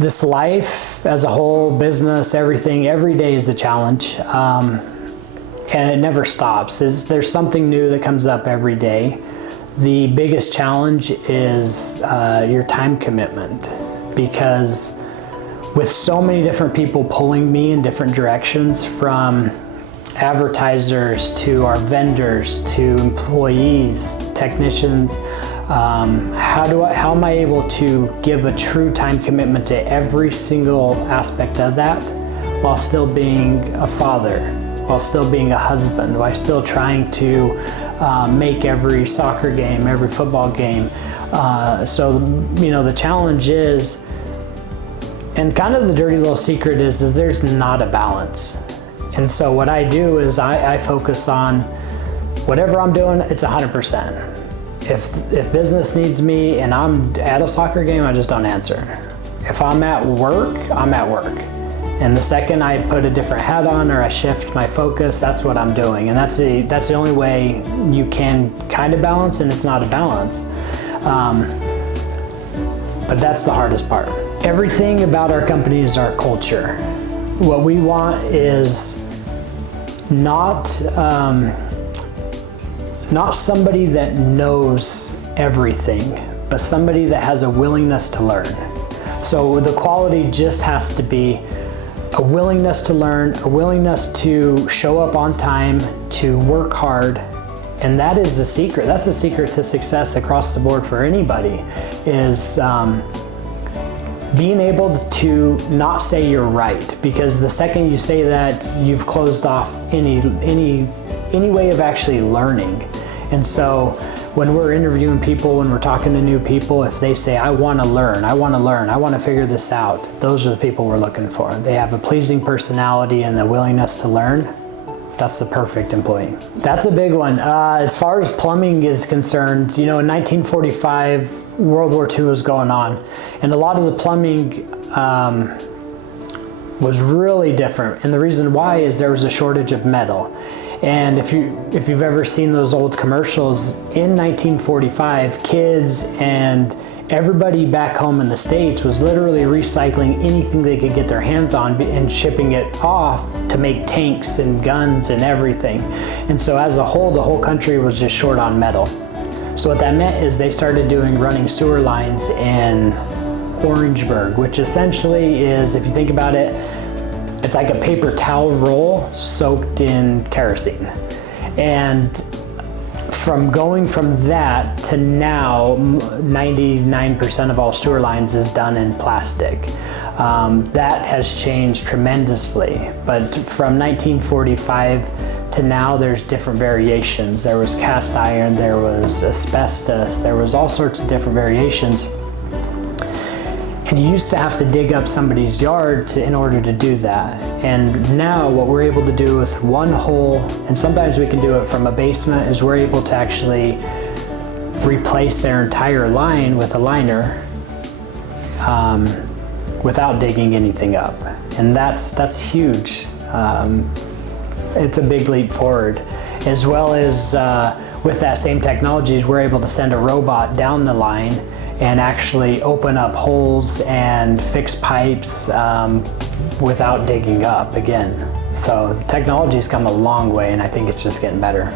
This life as a whole, business, everything, every day is the challenge. And it never stops. There's something new that comes up every day. The biggest challenge is your time commitment, because with so many different people pulling me in different directions, from advertisers to our vendors to employees, technicians, how am I able to give a true time commitment to every single aspect of that while still being a father, while still being a husband, while still trying to make every soccer game, every football game. So the challenge is, and kind of the dirty little secret is there's not a balance. And so what I do is I focus on whatever I'm doing, it's 100%. If business needs me and I'm at a soccer game, I just don't answer. If I'm at work, I'm at work. And the second I put a different hat on or I shift my focus, that's what I'm doing. And that's the only way you can kind of balance, and it's not a balance. But that's the hardest part. Everything about our company is our culture. What we want is not somebody that knows everything, but somebody that has a willingness to learn. So the quality just has to be a willingness to learn, a willingness to show up on time, to work hard. And that is the secret. That's the secret to success across the board for anybody, is being able to not say you're right, because the second you say that, you've closed off any way of actually learning. And so when we're interviewing people, when we're talking to new people, if they say, I want to learn, I want to figure this out, those are the people we're looking for. They have a pleasing personality and the willingness to learn. That's the perfect employee. That's a big one. As far as plumbing is concerned, in 1945, World War II was going on, and a lot of the plumbing was really different. And the reason why is there was a shortage of metal. And if you've ever seen those old commercials, in 1945, kids and everybody back home in the States was literally recycling anything they could get their hands on and shipping it off to make tanks and guns and everything. And so as a whole, the whole country was just short on metal. So what that meant is they started running sewer lines in Orangeburg, which essentially is, if you think about it, it's like a paper towel roll soaked in kerosene. And from going from that to now, 99% of all sewer lines is done in plastic. That has changed tremendously. But from 1945 to now, there's different variations. There was cast iron, there was asbestos, there was all sorts of different variations. And you used to have to dig up somebody's yard in order to do that. And now what we're able to do with one hole, and sometimes we can do it from a basement, is we're able to actually replace their entire line with a liner without digging anything up. And that's huge. It's a big leap forward. As well as with that same technology, we're able to send a robot down the line and actually open up holes and fix pipes without digging up again. So the technology's come a long way, and I think it's just getting better.